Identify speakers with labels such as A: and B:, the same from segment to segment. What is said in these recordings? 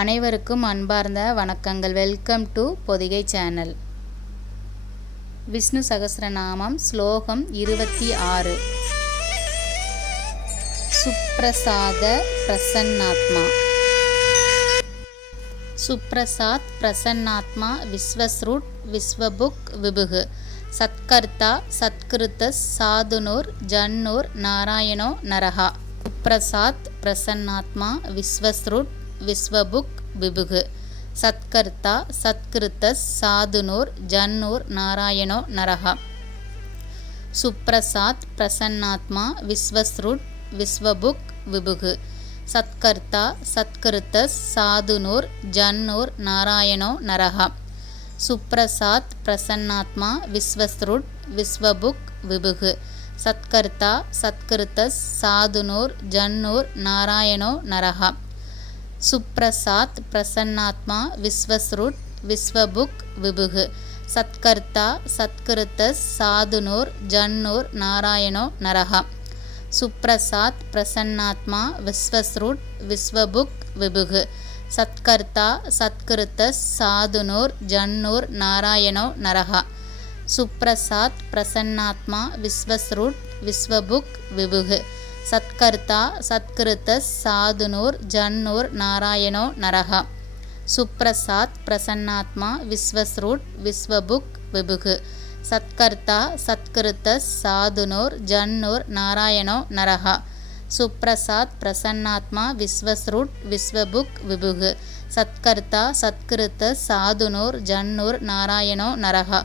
A: அனைவருக்கும் அன்பார்ந்த வணக்கங்கள். Welcome to Podhigai channel Vishnu Sahasranamam ஸ்லோகம் இருபத்தி ஆறு. சுப்ரசாத பிரசன்னாத்மா. சுப்ரசாத் பிரசன்னாத்மா விஸ்வஸ்ருட் விஸ்வபுக் விபுகு. சத்கர்த்தா சத்கிருத்தஸ் சாதுனூர் ஜன்னூர் நாராயணோ நரஹா. சுப்ரசாத் பிரசன்னாத்மா விஸ்வஸ்ருட் விஸ்வபுக் விபுகு. சத்கர்த்தா சத்கிருத்தஸ் சாதுனூர் ஜன்னூர் நாராயணோ நரஹா. சுப்ரசாத் பிரசன்னாத்மா விஸ்வஸ்ருட் விஸ்வபுக் விபுகு. சத்கர்த்தா சத்கிருத்தஸ் சாதுனூர் ஜன்னூர் நாராயணோ நரஹா. சுப்ரசாத் பிரசன்னாத்மா விஸ்வஸ்ருட் விஸ்வபுக் விபுகு. சத்கர்த்தா சத்கிருத்தஸ் சாதுனூர் ஜன்னூர் நாராயணோ நரஹா. சுப்ரசாத் பிரசன்னாத்மா விஸ்வஸ்ருட் விஸ்வபுக் விபுகு. சத்கர்த்தா சத்கிருத்தஸ் சாதுனூர் ஜன்னூர் நாராயணோ நரஹா. சுப்ரசாத் பிரசன்னாத்மா விஸ்வஸ்ருட் விஸ்வபுக் விபுகு. சத்கர்த்தா சத்கிருத்தஸ் சாதுனூர் ஜன்னூர் நாராயணோ நரஹா. சுப்ரசாத் பிரசன்னாத்மா விஸ்வஸ்ருட் விஸ்வபுக் விபுகு. சத்கர்த்தா சத்கிருத்தஸ் சாதுனூர் ஜன்னூர் நாராயணோ நரகா சுப்ரசாத் பிரசன்னாத்மா விஸ்வஸ்ரூட் விஸ்வபுக் விபுகு. சத்கர்த்தா சத்கிருத்தஸ் சாதுனூர் ஜன்னூர் நாராயணோ நரஹா. சுப்ரசாத் பிரசன்னாத்மா விஸ்வஸ்ருட் விஸ்வபுக் விபுகு. சத்கர்த்தா சத்கிருத்தஸ் சாதுனூர் ஜன்னூர் நாராயணோ நரஹா.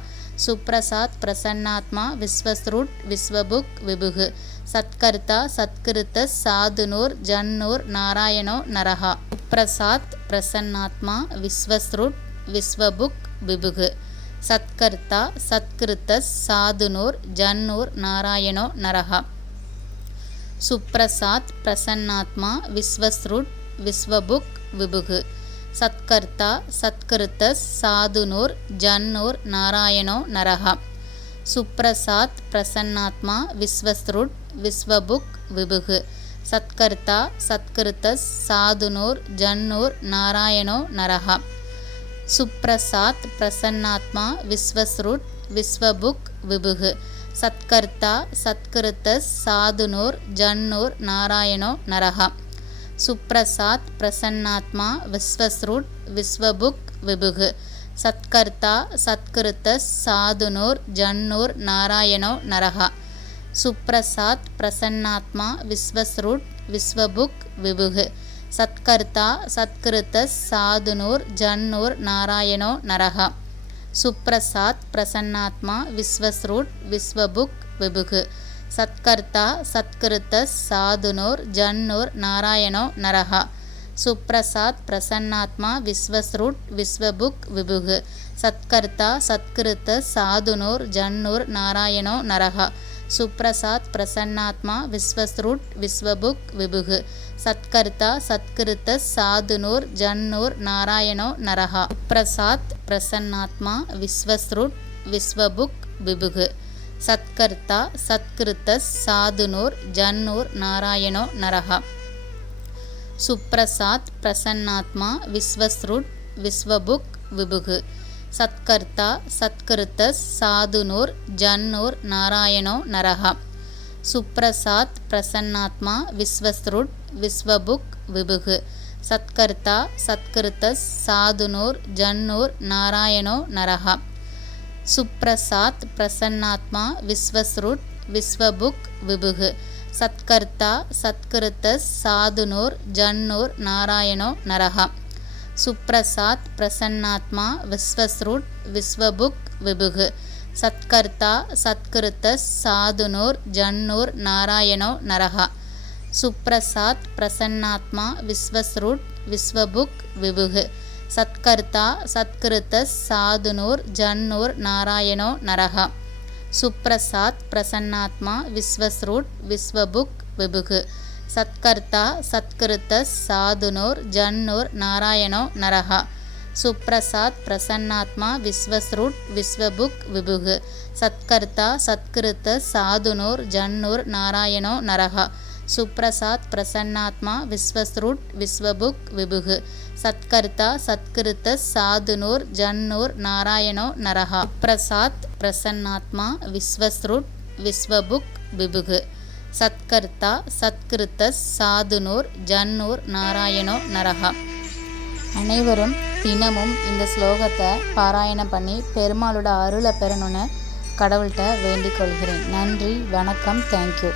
A: சுப்ரசாத் பிரசன்னாத்மா விஸ்வஸ்ருட் விஸ்வபுக் விபுகு. சத்கர்த்தா சத்கிருத்தஸ் சாதுனூர் ஜன்னூர் நாராயணோ நரஹா. சுப்ரசாத் பிரசன்னாத்மா விஸ்வஸ்ருட் விஸ்வபுக் விபுகு. சத்கர்த்தா சத்கிருத்தஸ் சாதுனூர் ஜன்னூர் நாராயணோ நரஹா. சுப்ரசாத் பிரசன்னாத்மா விஸ்வஸ்ருட் விஸ்வபுக் விபுகு. சத்கர்த்தா சத்கிருத்தஸ் சாதுனோர் ஜன்னோர் நாராயணோ நரஹா. சுப்ரசாத் பிரசன்னாத்மா விஸ்வஸ்ருட் விஸ்வபுக் விபுகு. சத்கர்த்தா சத்கிருத்தஸ் சாதுனோர் ஜன்னோர் நாராயணோ நரஹா. சுப்ரசாத் பிரசன்னாத்மா விஸ்வஸ்ருட் விஸ்வபுக் விபுகு. சத்கர்த்தா சத்கிருத்தஸ் சாதுனோர் ஜன்னோர் நாராயணோ நரஹா. சுப்ரசாத் பிரசன்னாத்மா விஸ்வஸ்ருட் விஸ்வபுக் விபுகு. சத்கர்த்தா சத்கிருத்தஸ் சாதுனூர் ஜன்னூர் நாராயணோ நரகா. சுப்ரசாத் பிரசன்னாத்மா விஸ்வஸ்ருட் விஸ்வபுக் விபுகு. சத்கர்த்தா சத்கிருத்தஸ் சாதுனூர் ஜன்னூர் நாராயணோ நரகா. சுப்ரசாத் பிரசன்னாத்மா விஸ்வஸ்ருட் விஸ்வபுக் விபுகு. சத்கர்த்தா சத்கிருத்தஸ் சாதுனோர் ஜன்னோர் நாராயணோ நரஹா. சுப்ரசாத் பிரசன்னாத்மா விஸ்வஸ்ருட் விஸ்வபுக் விபுகு. சத்கர்த்தா சத்கிருத்தஸ் சாதுனோர் ஜன்னோர் நாராயணோ நரஹா. சுப்ரசாத் பிரசன்னாத்மா விஸ்வஸ்ருட் விஸ்வபுக் விபுகு. சத்கர்த்தா சத்கிருத்தஸ் சாதுனூர் ஜன்னூர் நாராயணோ நரஹா. சுப்ரசாத் பிரசன்னாத்மா விஸ்வஸ்ருட் விஸ்வபுக் விபுகு. சத்கர்த்தா சத்கிருத்தஸ் சாதுனோர் ஜன்னோர் நாராயணோ நரஹா. சுப்ரசாத் பிரசன்னாத்மா விஸ்வஸ்ருட் விஸ்வபுக் விபுகு. சத்கர்த்தா சத்கிருத்தஸ் சாதுனோர் ஜன்னோர் நாராயணோ நரஹா. சுப்ரசாத் பிரசன்னாத்மா விஸ்வஸ்ருட் விஸ்வபுக் விபுகு. சத்கர்த்தா சத்கிருத்தஸ் சாதுனோர் ஜன்னோர் நாராயணோ நரஹா. சுப்ரசாத் பிரசன்னாத்மா விஸ்வஸ்ருட் விஸ்வபுக் விபுகு. சத்கர்த்தா சத்கிருத்தஸ் சாதுனூர் ஜன்னூர் நாராயணோ நரஹா. சுப்ரசாத் பிரசன்னாத்மா விஸ்வஸ்ருட் விஸ்வபுக் விபுகு. சத்கர்த்தா சத்கிருத்தஸ் சாதுனூர் ஜன்னூர் நாராயணோ நரகா சுப்ரசாத் பிரசன்னாத்மா விஸ்வஸ்ருட் விஸ்வபுக் விபுகு. சத்கர்த்தா சத்கிருத்தஸ் சாதுனூர் ஜன்னூர் நாராயணோ நரகா சுப்ரசாத் பிரசன்னாத்மா விஸ்வஸ்ரூட் விஸ்வபுக் விபுகு. சத்கர்த்தா சத்கிருத்தஸ் சாதுனூர் ஜன்னூர் நாராயணோ நரஹா. சுப்ரசாத் பிரசன்னாத்மா விஸ்வஸ்ருட் விஸ்வபுக் விபுகு. சத்கர்த்தா சத்கிருத்தஸ் சாதுனூர் ஜன்னூர் நாராயணோ நரஹா. சுப்ரசாத் பிரசன்னாத்மா விஸ்வஸ்ருட் விஸ்வபுக் விபுகு. சத்கர்த்தா சத்கிருத்த சாதுனூர் ஜன்னூர் நாராயணோ நரஹா. பிரசாத் பிரசன்னாத்மா விஸ்வஸ்ருட் விஸ்வபுக் விபுகு. சத்கர்த்தா சத்கிருத்த சாதுனூர் ஜன்னூர் நாராயணோ நரஹா. அனைவரும் தினமும் இந்த ஸ்லோகத்தை பாராயணம் பண்ணி பெருமாளோட அருளை பெறணும்னு கடவுள்கிட்ட வேண்டிக் கொள்கிறேன். நன்றி வணக்கம் தேங்க்யூ